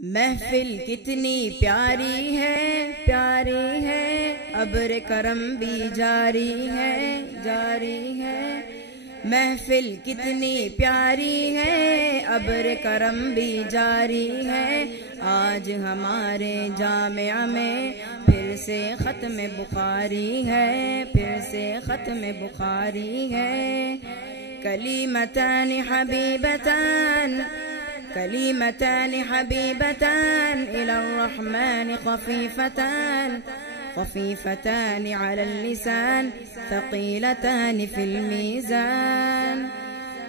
محفل کتنی پیاری ہے پیاری ہے، ابر کرم بھی جاری ہے جاری ہے۔ محفل کتنی پیاری ہے، ابر کرم بھی جاری ہے۔ آج ہمارے جامعہ میں پھر سے ختم بخاری ہے، پھر سے ختم بخاری ہے۔ کلیمتان حبیبتان كلمتان حبيبتان إلى الرحمن خفيفتان خفيفتان على اللسان ثقيلتان في الميزان۔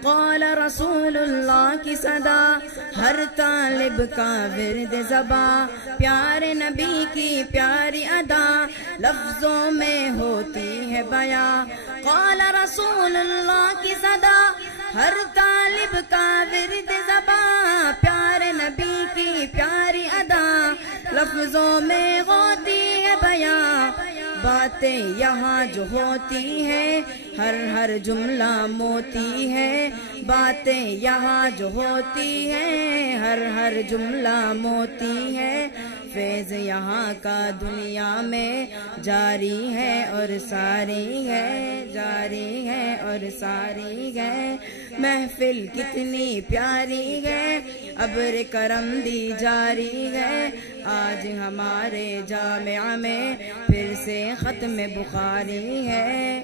قال رسول اللہ کی صدا ہر طالب کا ورد زباں، پیارے نبی کی پیاری ادا لفظوں میں ہوتی ہے بیاں۔ قال رسول اللہ کی صدا ہر طالب کا ورد زباں، پیارے نبی کی پیاری ادا لفظوں میں ہوتی ہے بیاں۔ باتیں یہاں جو ہوتی ہے ہر جملہ موتی ہے، باتیں یہاں جو ہوتی ہے ہر جملہ موتی ہے۔ فیض یہاں کا دنیا میں جاری ہے اور ساری ہے، جاری ہے اور ساری ہے۔ محفل کتنی پیاری ہے، ابر کرم دی جاری ہے۔ آج ہمارے جامعہ میں پھر سے ختم بخاری ہے۔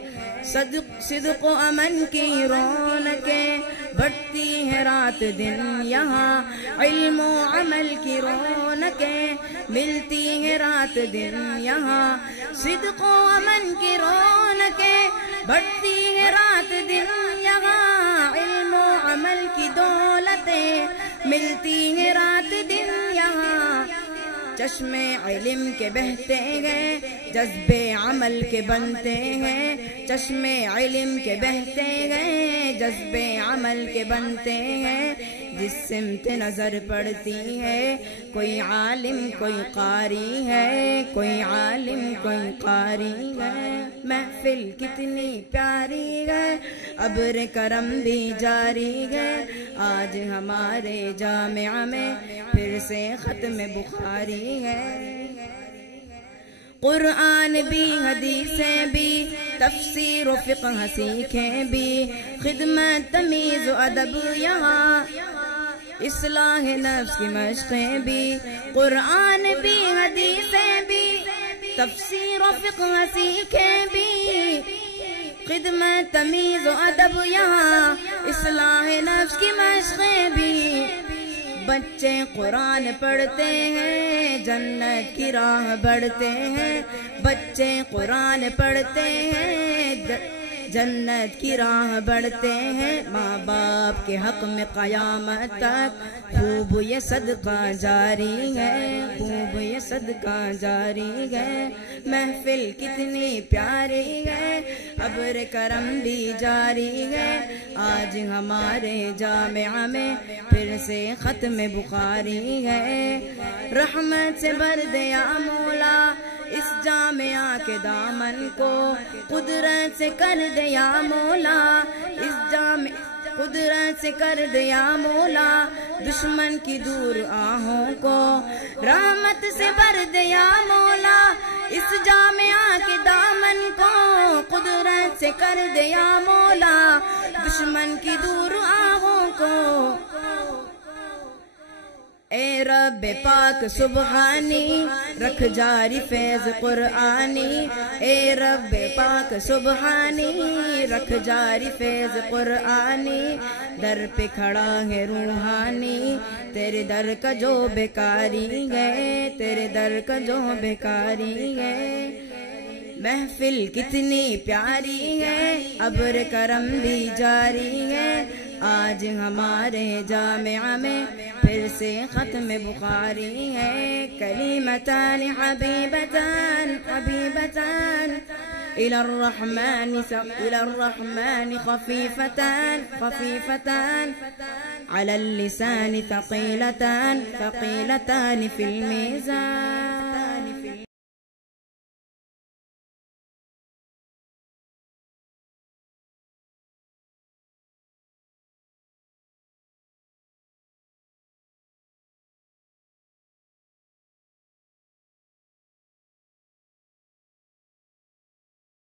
صدق و امن کی رونقیں بڑھتی ہے رات دن یہاں، علم و عمل کی رونقیں ملتی ہے رات دن یہاں۔ صدق و امن کی رونقیں بڑھتی ہے رات دن یہاں، علم و عمل کی دولتیں ملتی ہے رات دن یہاں۔ چشمے علم کے بہتے ہیں، جذبے عمل کے بنتے ہیں، چشمے علم کے بہتے ہیں، جذبے عمل کے بنتے ہیں۔ جس سمت نظر پڑتی ہے کوئی عالم کوئی قاری ہے، کوئی عالم کوئی قاری ہے۔ محفل کتنی پیاری ہے، ابر کرم بھی جاری ہے۔ آج ہمارے جامعہ میں پھر سے ختم بخاری ہے۔ قرآن بھی حدیثیں بھی تفسیر و فقہ سیکھیں بھی، خدمت تمیز و ادب یہاں اصلاح نفس کی مشقیں بھی۔ قرآن بھی حدیثیں بھی تفسیر و فقہ سیکھیں بھی، خدمت تمیز و ادب یہاں اصلاح نفس کی مشقیں بھی۔ بچے قرآن پڑھتے ہیں جنت کی راہ بڑھتے ہیں، بچے قرآن پڑھتے ہیں جنت کی راہ بڑھتے ہیں۔ ماں باپ کے حق میں قیامت تک خوب یہ صدقہ جاری ہے، خوب یہ صدقہ جاری ہے۔ محفل کتنی پیاری ہے، ابر کرم بھی جاری ہے۔ آج ہمارے جامعہ میں پھر سے ختم بخاری ہے۔ رحمت سے بھر دیا مولا اس جامعہ کے دامن کو، قدرت سے کر دیا مولا اس قدرت سے کر دیا مولا دشمن کی دور آہوں کو۔ رحمت سے بھر دیا مولا اس جامعہ کے دامن کو، قدرت سے کر دیا مولا دشمن کی دور آہوں کو۔ اے رب پاک سبحانی رکھ جاری فیض قرآنی، اے رب پاک سبحانی رکھ جاری فیض قرآنی۔ در پہ کھڑا ہے روحانی تیرے در کا جو بیکاری ہے، تیرے در کا جو بیکاری ہے۔ محفل کتنی پیاری ہے، ابر کرم بھی جاری ہے۔ آج ہمارے جامعہ میں پھر سے ختم بخاری ہے۔ کلیمتان حبیبتان حبیبتان إلى الرحمن خفيفتان خفيفتان على اللسان ثقيلتان ثقيلتان في الميزان۔